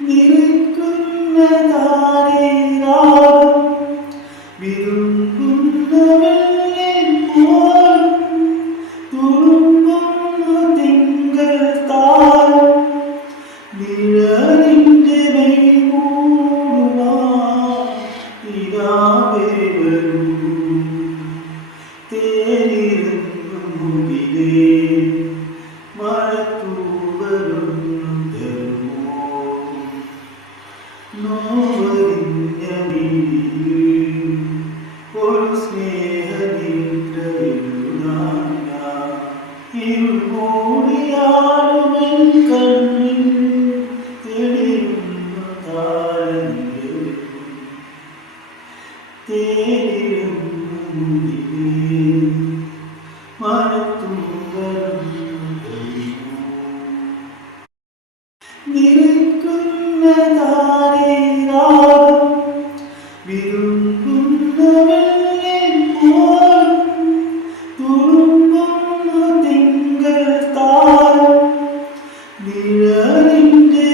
നിൽക്കുന്ന താരേരാഗം വിതുമ്പുന്ന വെള്ളിൽ പോലും തുളുമ്പുന്ന തിങ്കൾ താരം നിഴലിന്റെ മെയ്മൂടുവാ ഇതാവേ വരൂ തേനിറങ്ങും മുകിലേ മഴത്തൂവലൊന്നും തരുമോ നോവറിഞ്ഞ മിഴിയിൽ ഒരു സ്നേഹനിദ്രയെഴുതാൻ ഇരുമൂടിയാടുമെൻ കണ്ണിൽ തെളിയുന്ന താരനിഴൽ തേനിറങ്ങും മുകിലേ നിൽക്കുന്ന താരേരാഗം വിതുമ്പുന്ന വെള്ളിൽ പോലും തുളുമ്പുന്ന തിങ്കൾ താരം നിഴലിന്റെ